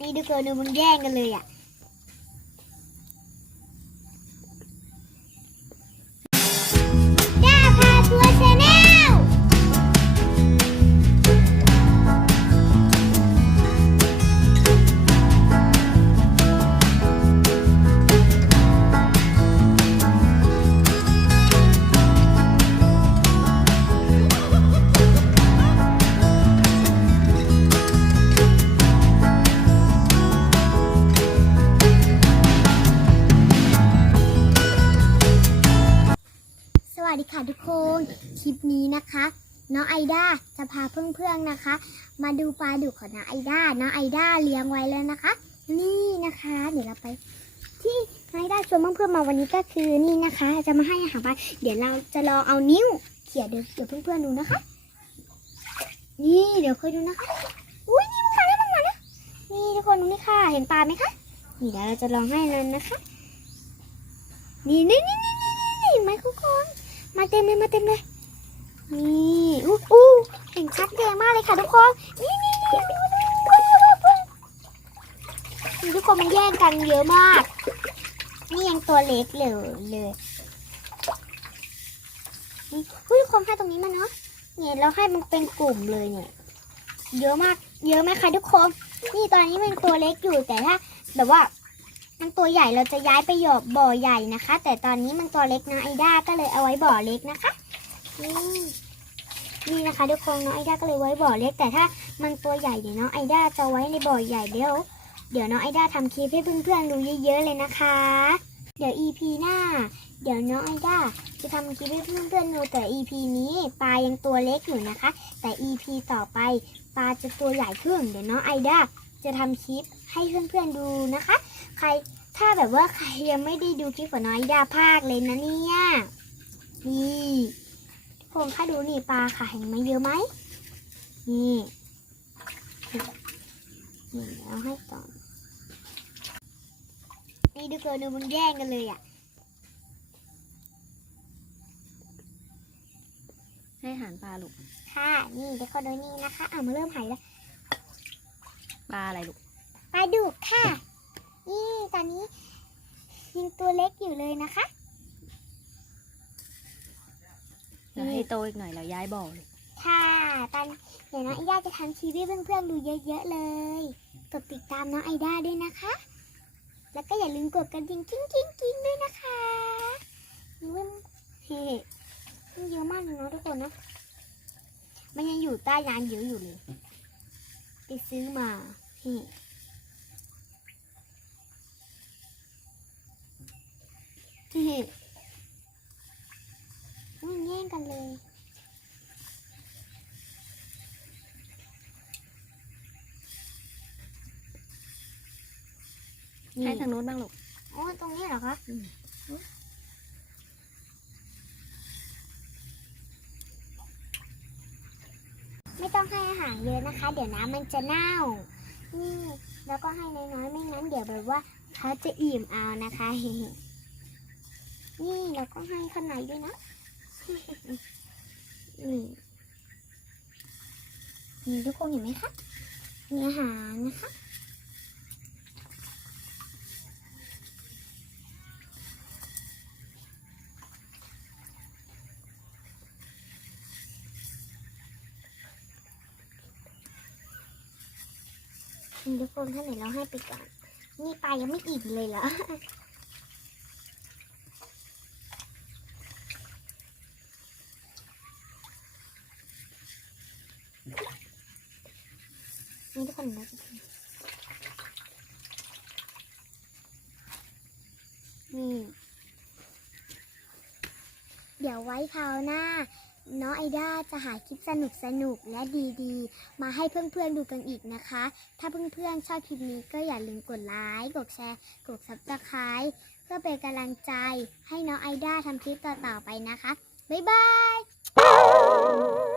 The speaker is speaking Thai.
นี่ทุกคนดูมันแย่งกันเลยอะ วัสดีค่ะทุกคน คลิปนี้นะคะ น้องไอด้าจะพาเพื่อนๆนะคะ มาดูปลาดุกของน้องไอด้าน้องไอด้าเลี้ยงไว้แล้วนะคะ นี่นะคะ เดี๋ยวเราไป ที่น้องไอด้าชวนเพื่อนๆมาวันนี้ก็คือนี่นะคะ จะมาให้อาหารปลาเดี๋ยวเราจะลองเอานิ้วเขี่ยเดี๋ยวเดี๋ยวเพื่อนๆดูนะคะ นี่เดี๋ยวค่อยดูนะคะอุ้ยนี่มันมาแล้วมันมาแล้วนี่ทุกคนดูนี่ค่ะ เห็นปลาไหมคะนี่เดี๋ยวเราจะลองให้เลยนะคะ นี่นี่นี่นี่นี่นี่ไหมทุกคน มาเต็มเลยมาเต็มเลย นี่อู้อู้เห็นชัดเจนมากเลยค่ะทุกคน นี่นี่นี่นี่ทุกคนมันแย่งกันเยอะมาก นี่ยังตัวเล็กเลยเลยนี่อุ้ยทุกคนให้ตรงนี้มันเนาะ เนี่ยเราให้มันเป็นกลุ่มเลยเนี่ย เยอะมาก เยอะไหมคะทุกคน นี่ตอนนี้มันตัวเล็กอยู่แต่ถ้าแบบว่า มันตัวใหญ่เราจะย้ายไปหยอบบ่อใหญ่นะคะ แต่ตอนนี้มันตัวเล็กนะไอด้าก็เลยเอาไว้บ่อเล็กนะคะนี่นี่นะคะทุกคนน้องไอด้าก็เลยไว้บ่อเล็ก แต่ถ้ามันตัวใหญ่เดี๋ยวน้องไอด้าจะไว้ในบ่อใหญ่เดี๋ยวเดี๋ยวน้องไอด้าทำคลิปให้เพื่อนๆดูเยอะๆเลยนะคะ เดี๋ยว EP หน้า เดี๋ยวน้องไอด้าจะทำคลิปให้เพื่อนๆดูแต่ EP นี้ปลายังตัวเล็กอยู่นะคะ แต่ EP ต่อไปปลาจะตัวใหญ่ขึ้นเดี๋ยวน้องไอด้าจะทำคลิป ให้เพื่อนๆดูนะคะ ใครถ้าแบบว่าใครยังไม่ได้ดูคลิปของน้องไอดาภาคเลยนะเนี่ยนี่ทุกคนค่าดูนี่ปลาค่ะเห็นไหมเยอะไหมนี่นี่เอาให้ต่อนี่ทุกคนดูมันแย่งกันเลยอะให้อาหารปลาลูก ค่ะ นี่ทุกคนดูนี่นะคะ อ่ามาเริ่มหายแล้ว ปลาอะไรลูก ปลาดุกค่ะ นี่ตอนนี้ยังตัวเล็กอยู่เลยนะคะเดี๋ยวให้โตอีกหน่อยเราย้ายบ่อเลยค่ะตอนเดี๋ยวน้องไอด้าจะทำคลิปให้เพื่อนๆดูเยอะๆเลย กดติดตามน้องไอด้าด้วยนะคะ แล้วก็อย่าลืมกดกระดิ่งกิ้งกิ้งกิ้งด้วยนะคะนี่มันเฮ้มันเยอะมากเลยเนาะทุกคนนะ มันยังอยู่ใต้น้ำเยอะอยู่เลย ไปซื้อมาเฮ้เฮ้ มันแย่งกันเลยนี่ให้ทางโน้นบ้างลูกอ๋อตรงนี้เหรอคะอืมไม่ต้องให้อาหารเยอะนะคะ เดี๋ยวน้ำมันจะเน่า นี่ แล้วก็ให้น้อยๆ ไม่งั้นเดี๋ยวแบบว่าเขาจะอิ่มเอานะคะ นี่เราก็ให้ข้างในด้วยนะ นี่นี่ทุกคนเห็นไหมคะมีอาหารนะคะทุกคนถ้าไหนเราให้ไปก่อน นี่ไปยังไม่อิ่มเลยเหรอ นี่ทุกคนเห็นไหมนี่ เดี๋ยวไว้คราวหน้า น้องไอด้าจะหาคลิปสนุกสนุกและดีๆ มาให้เพื่อนๆดูกันอีกนะคะ ถ้าเพื่อนๆชอบคลิปนี้ก็อย่าลืมกดไลค์กดแชร์กดซับสไคร b e เพื่อเป็นกำลังใจให้น้องไอด้าทำคลิปต่อๆไปนะคะ บ๊ายบาย